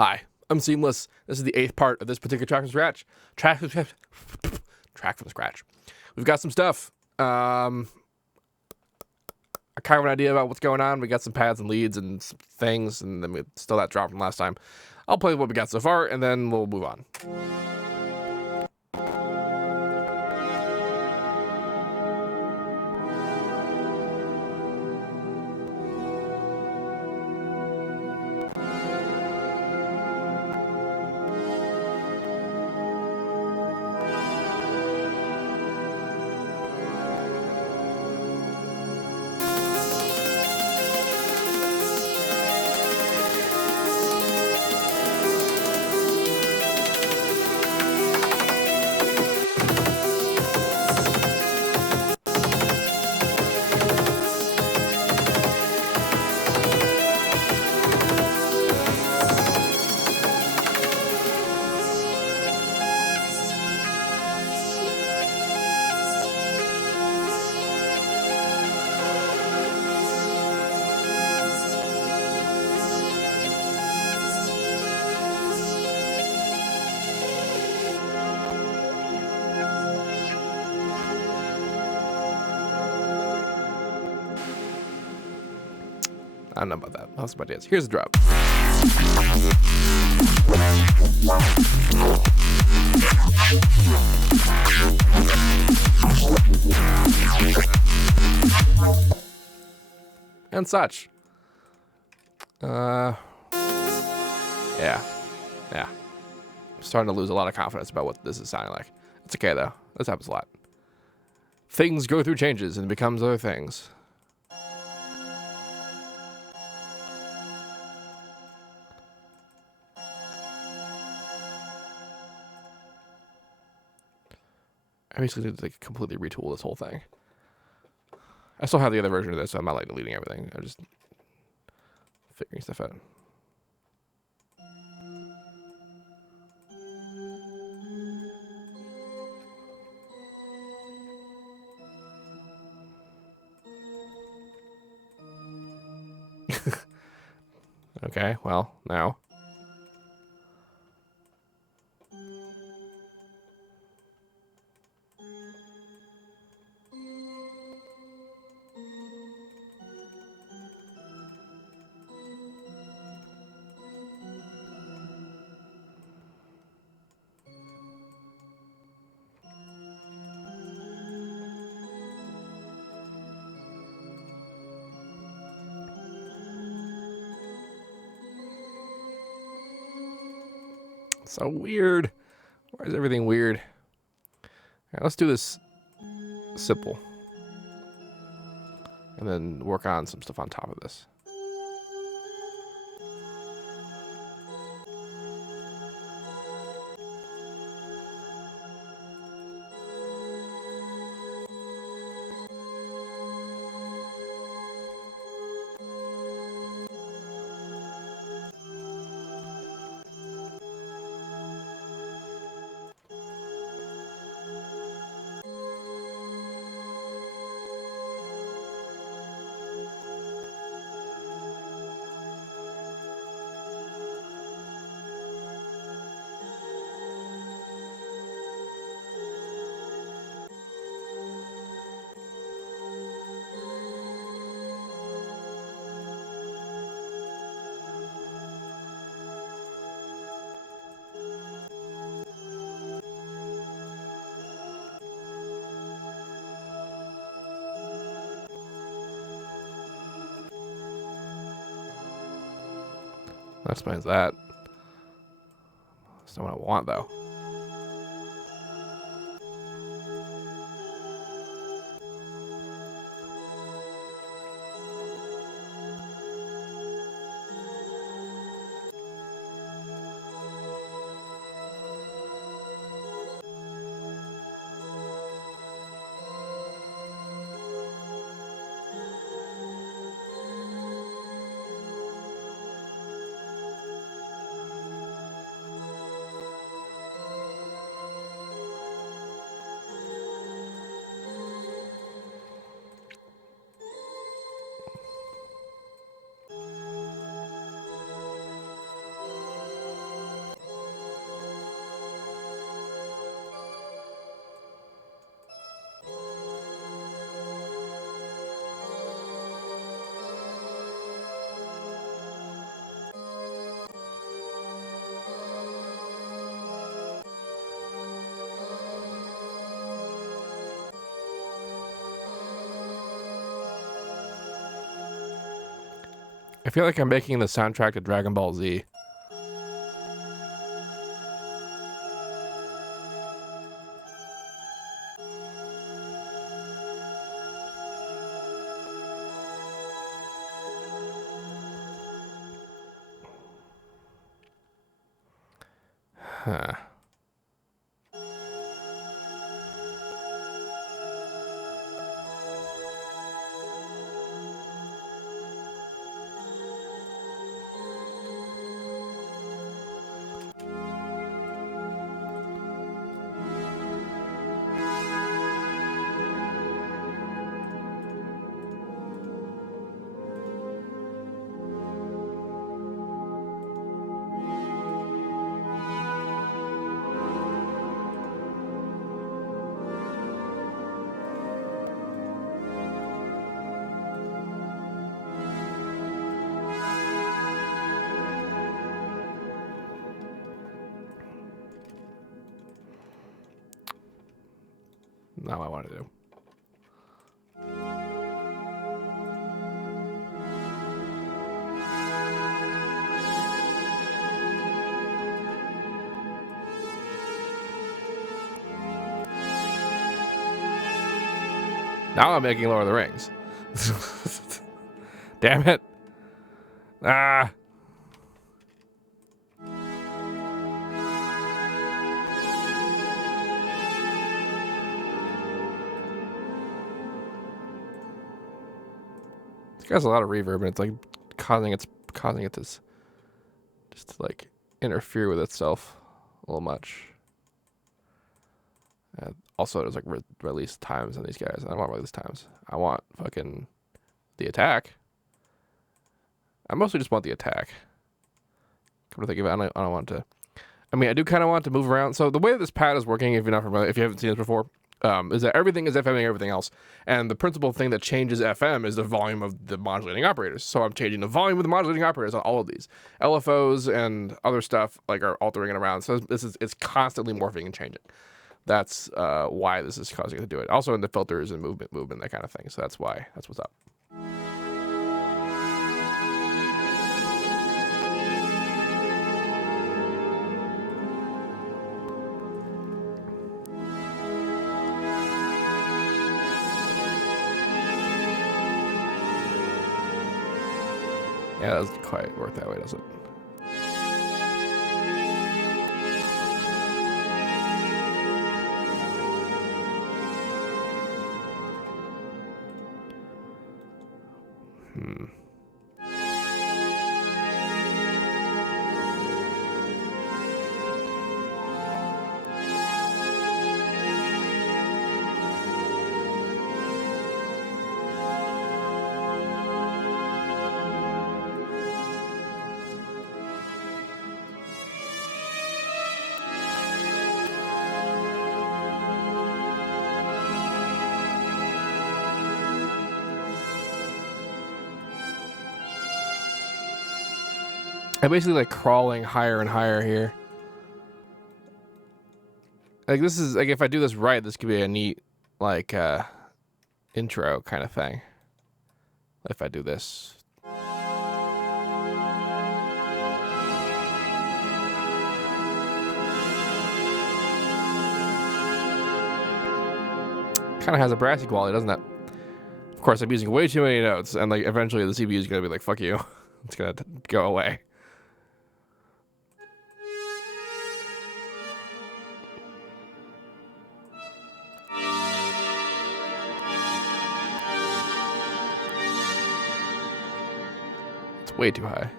Hi, I'm Seamless. This is the 8th part of this particular track from scratch. Track from scratch. We've got some stuff. I kind of an idea about what's going on. We got some pads and leads and some things, and then we still that drop from last time. I'll play what we got so far, and then we'll move on. I don't know about that. I'll have some ideas. Here's the drop. And such. Yeah. I'm starting to lose a lot of confidence about what this is sounding like. It's okay, though. This happens a lot. Things go through changes and becomes other things. I basically need to like completely retool this whole thing. I still have the other version of this, so I'm not like deleting everything. I'm just figuring stuff out. Okay, well, now. So weird. Why is everything weird? All right, let's do this simple. And then work on some stuff on top of this. That explains that. That's not what I want, though. I feel like I'm making the soundtrack to Dragon Ball Z. Huh. Not what I want to do. Now I'm making Lord of the Rings. Damn it. Ah. This guy's a lot of reverb, and it's like causing it to just like interfere with itself a little much. Also, there's like release times on these guys. I don't want release times. I want fucking the attack. I mostly just want the attack. Come to think of it, I don't want to. I mean, I do kind of want to move around. So the way this pad is working, if you're not familiar, if you haven't seen this before, is that everything is FMing everything else, and the principal thing that changes FM is the volume of the modulating operators. So I'm changing the volume of the modulating operators on all of these LFOs and other stuff like are altering it around. So it's constantly morphing and changing. That's why this is causing it to do it. Also in the filters and movement, that kind of thing. So that's what's up. Yeah, that doesn't quite work that way, does it? I'm basically like crawling higher and higher here. Like this is like if I do this right, this could be a neat like intro kind of thing. If I do this. Kind of has a brassy quality, doesn't it? Of course, I'm using way too many notes, and like eventually the CPU is gonna be like, "Fuck you," it's gonna go away. It's way too high.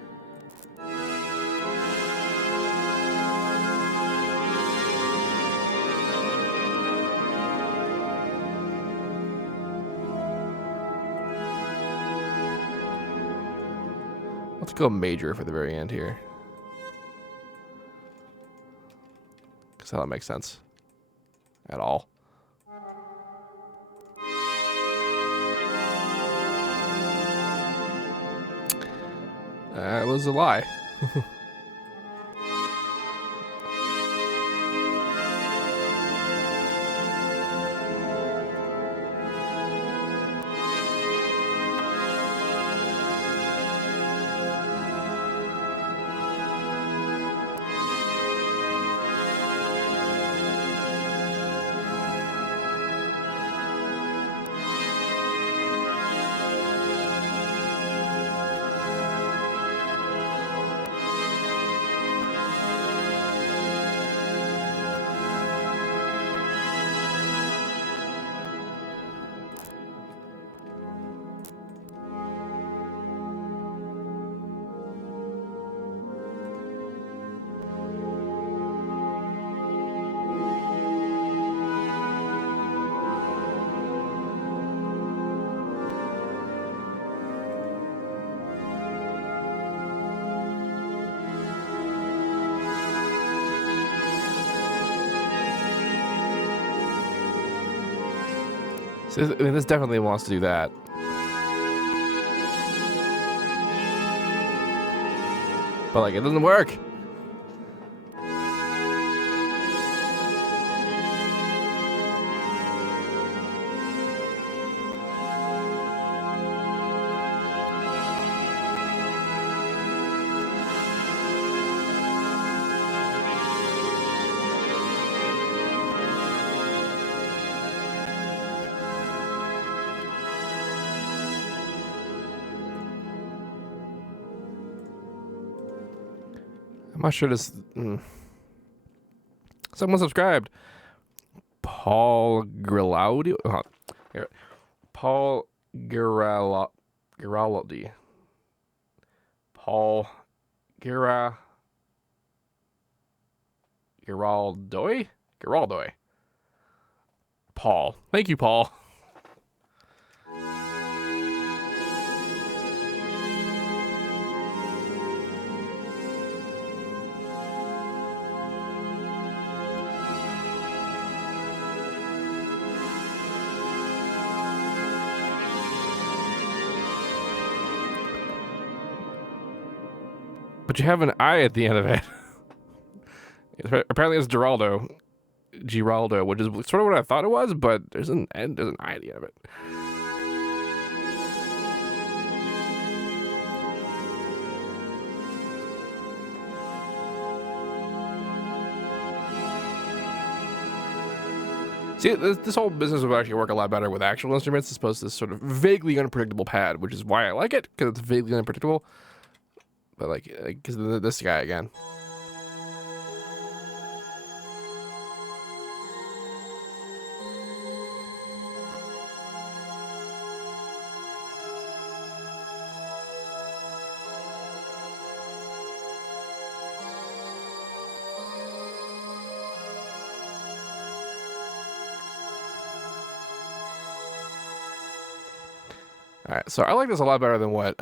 Let's go major for the very end here. Because that makes sense. At all. That was a lie. So, I mean, this definitely wants to do that. But, like, it doesn't work. I'm not sure this... Someone subscribed. Paul Giraldi. Here. Paul Giraldi. Paul Giraldoy? Paul. Thank you, Paul. But you have an I at the end of it. Apparently it's Giraldo, which is sort of what I thought it was, but there's an I at the end of it. See, this whole business would actually work a lot better with actual instruments as opposed to this sort of vaguely unpredictable pad, which is why I like it, because it's vaguely unpredictable. But, like, because this guy again. All right, so I like this a lot better than what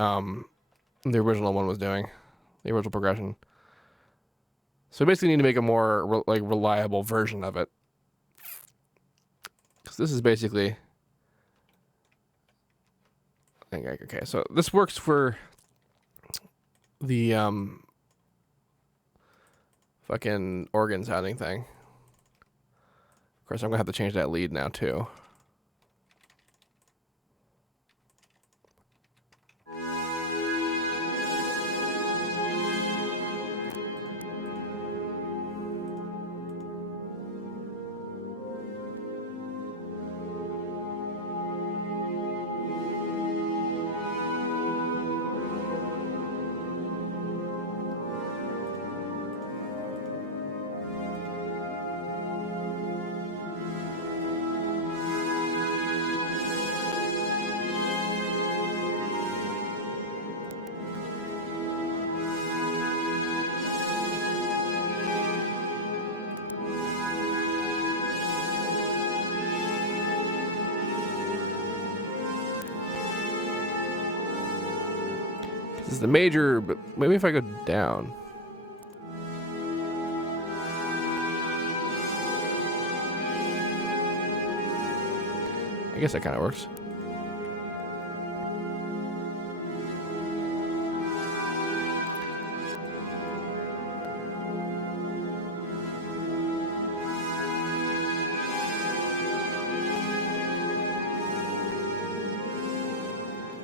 the original one was doing, the original progression. So we basically need to make a more reliable version of it. Because this is basically... Okay, so this works for the fucking organ sounding thing. Of course, I'm going to have to change that lead now, too. This is the major, but maybe if I go down. I guess that kind of works.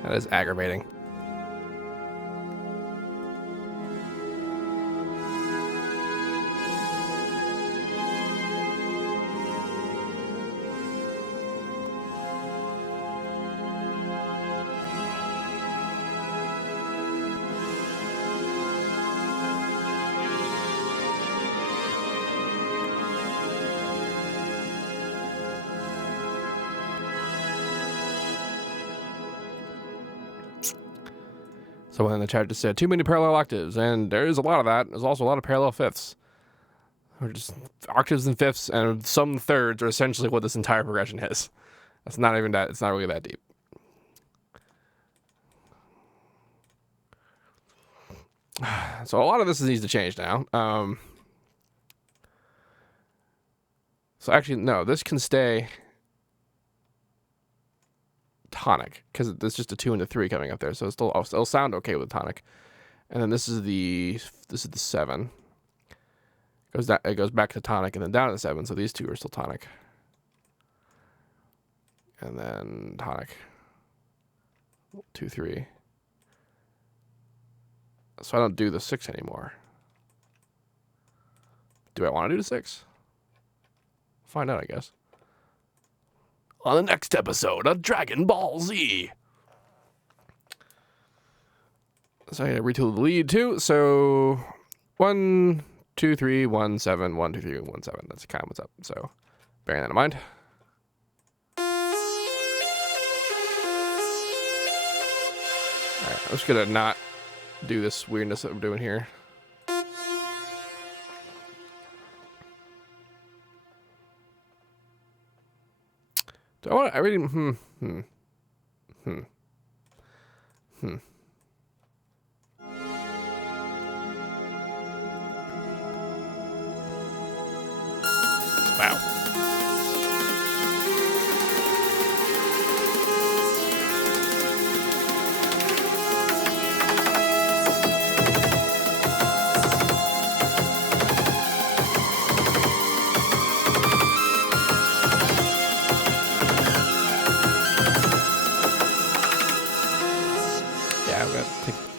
That is aggravating. Someone in the chat just said, too many parallel octaves, and there is a lot of that. There's also a lot of parallel fifths. Or just octaves and fifths, and some thirds are essentially what this entire progression is. That's not even that, it's not really that deep. So a lot of this needs to change now. So actually, no, this can stay. tonic because there's just a 2 and a 3 coming up there, so it'll sound okay with tonic. And then this is the 7. It goes back to tonic and then down to the 7, so these two are still tonic. And then tonic. 2, 3. So I don't do the 6 anymore. Do I want to do the 6? Find out, I guess. On the next episode of Dragon Ball Z. So I retool the lead too. So 1, 2, 3, 1, 7, 1, 2, 3, 1, 7. That's kind of what's up. So bearing that in mind. Alright, I'm just gonna not do this weirdness that I'm doing here. Do I want to, I really, Wow.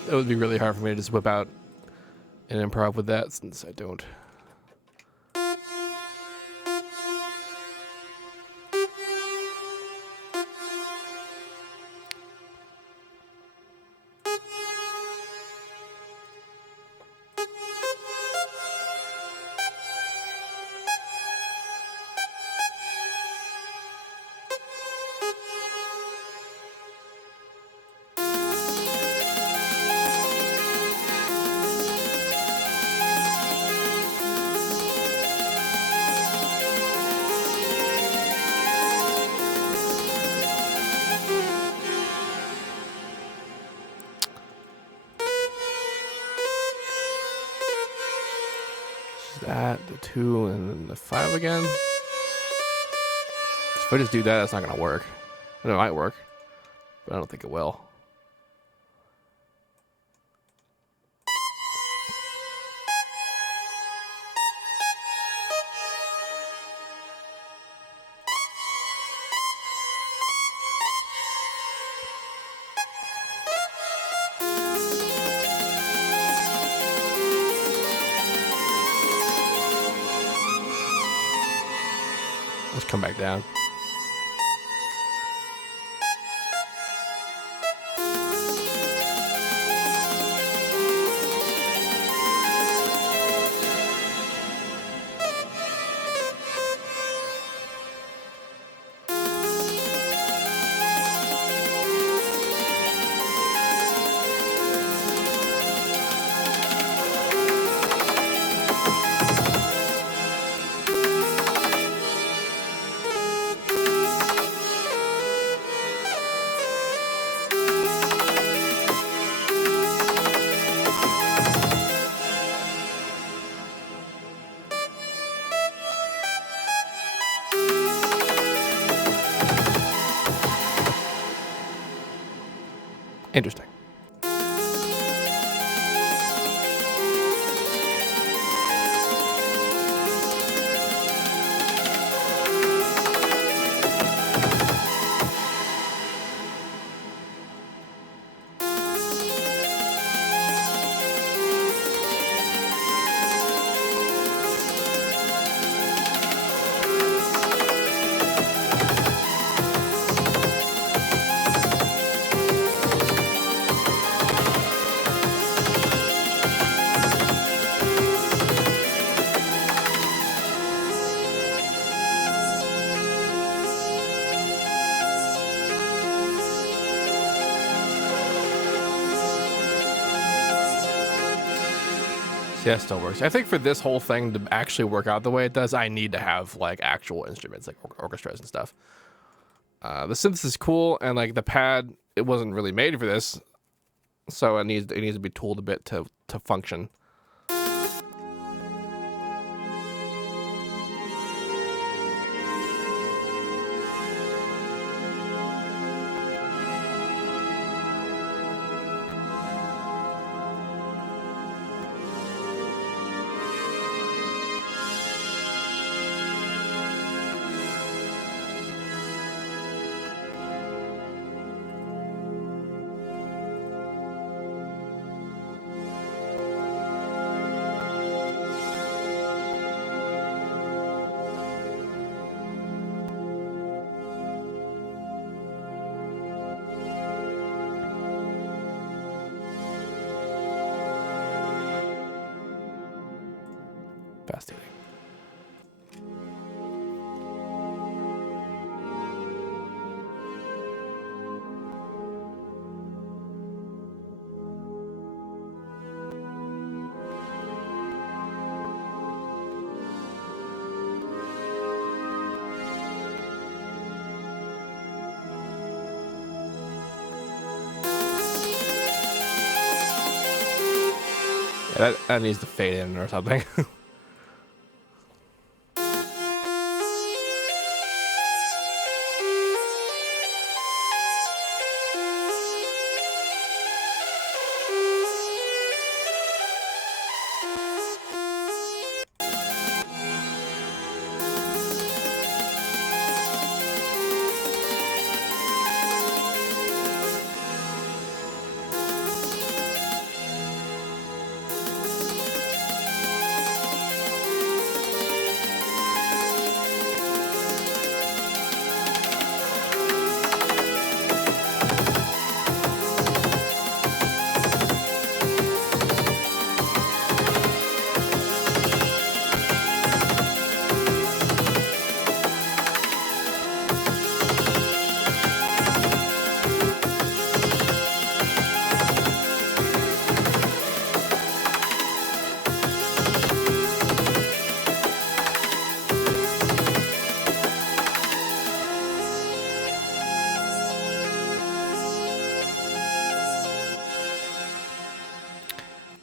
It would be really hard for me to just whip out an improv with that since I don't. That, the 2, and then the 5 again. If I just do that, that's not going to work. I know it might work, but I don't think it will. Let's come back down. Interesting. Yeah, it still works. I think for this whole thing to actually work out the way it does, I need to have like actual instruments, like orchestras and stuff. The synth is cool, and like the pad, it wasn't really made for this, so it needs to be tooled a bit to function. Fast tuning. Yeah, that needs to fade in or something.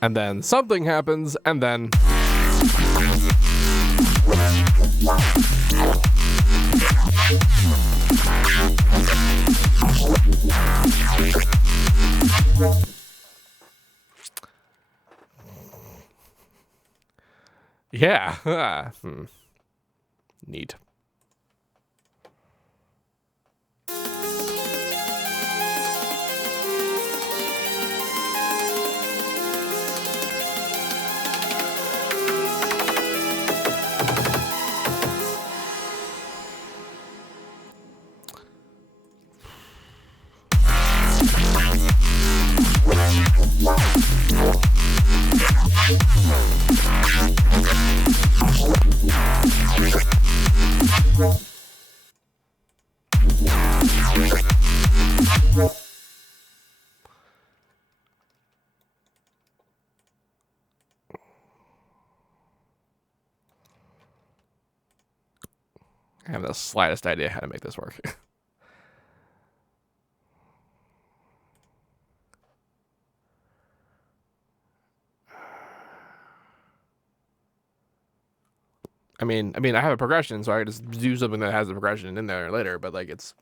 And then something happens, and then... Yeah. Neat. I have the slightest idea how to make this work. I mean, I have a progression, so I can just do something that has a progression in there later. But like, it's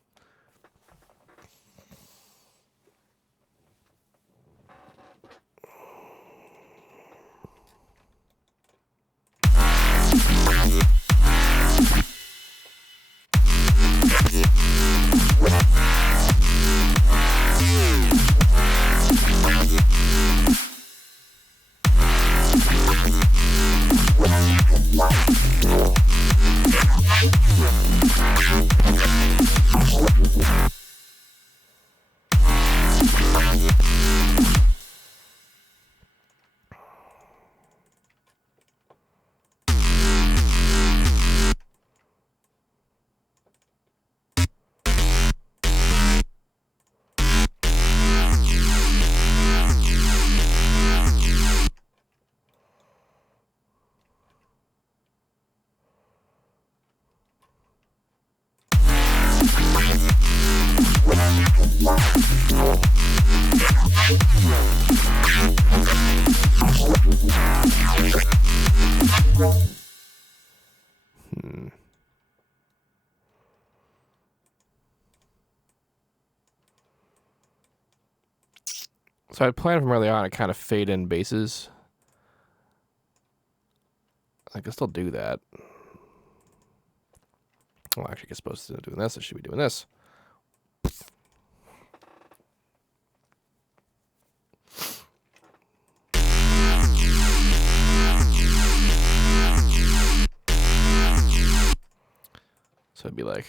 So I planned from early on to kind of fade in basses. I can still do that. Well, actually, I'm supposed to be doing this. I should be doing this. So it'd be like...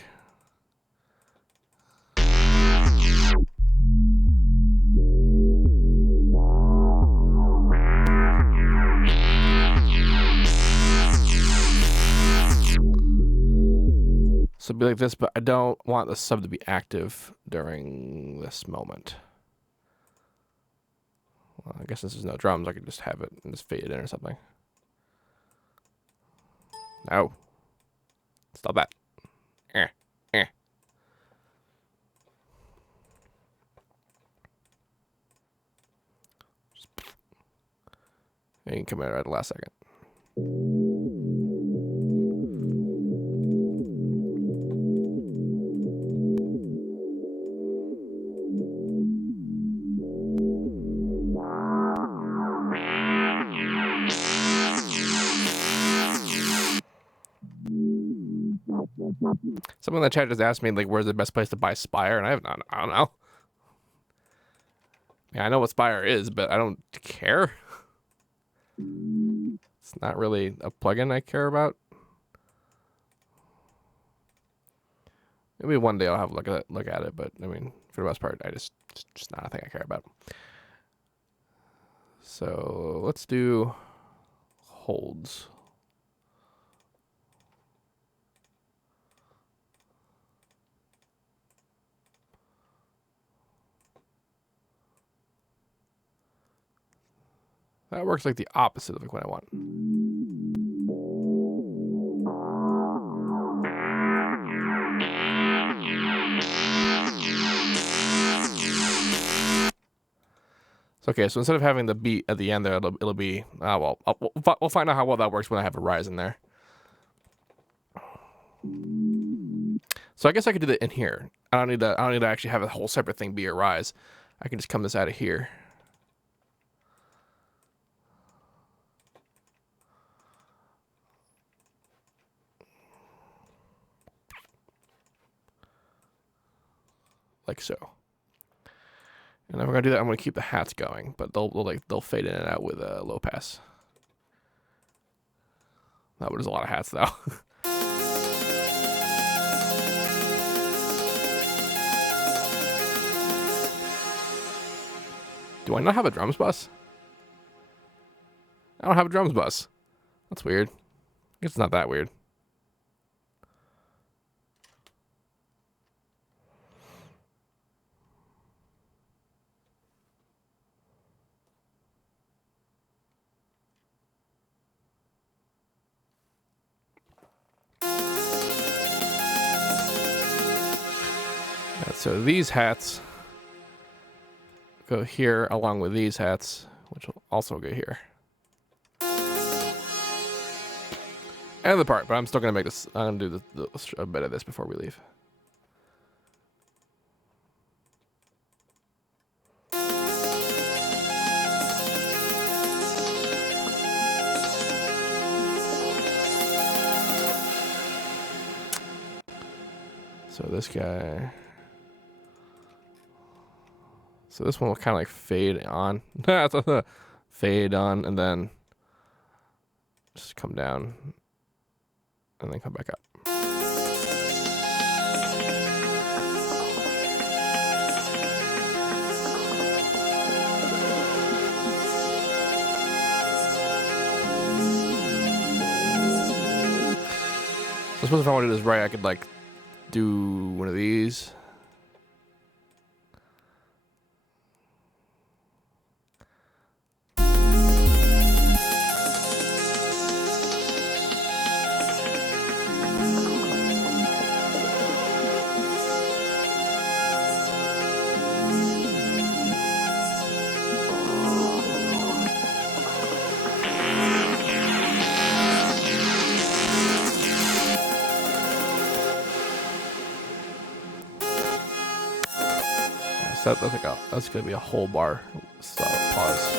be like this, but I don't want the sub to be active during this moment. Well, I guess since there's no drums, I could just have it and just fade it in or something. No. Stop that. Eh. Eh. You can come in right at the last second. Someone in the chat just asked me, like, where's the best place to buy Spire? And I don't know. Yeah, I know what Spire is, but I don't care. It's not really a plugin I care about. Maybe one day I'll have a look at it, but I mean, for the most part, it's just not a thing I care about. So let's do holds. That works like the opposite of what I want. So, okay, so instead of having the beat at the end there, it'll be, well, we'll find out how well that works when I have a rise in there. So I guess I could do that in here. I don't need to actually have a whole separate thing be a rise. I can just come this out of here. Like so. And if we're gonna do that, I'm gonna keep the hats going, but they'll fade in and out with a low pass. That was a lot of hats though. Do I not have a drums bus? I don't have a drums bus. That's weird. I guess it's not that weird. So these hats go here along with these hats, which will also go here. And the part, but I'm still gonna make this. I'm gonna do a bit of this before we leave. So this guy. So this one will kind of like fade on. Fade on, and then just come down, and then come back up. So I suppose if I wanted to do this right, I could like do one of these. So that's gonna be a whole bar. So pause.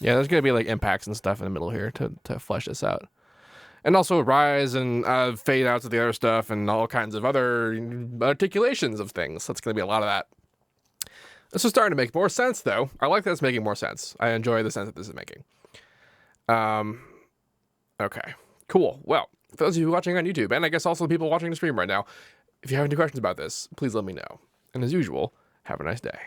Yeah, there's gonna be like impacts and stuff in the middle here to flesh this out. And also rise and fade outs of the other stuff and all kinds of other articulations of things. That's gonna be a lot of that. This is starting to make more sense, though. I like that it's making more sense. I enjoy the sense that this is making. Okay, cool. Well, for those of you watching on YouTube, and I guess also the people watching the stream right now, if you have any questions about this, please let me know. And as usual, have a nice day.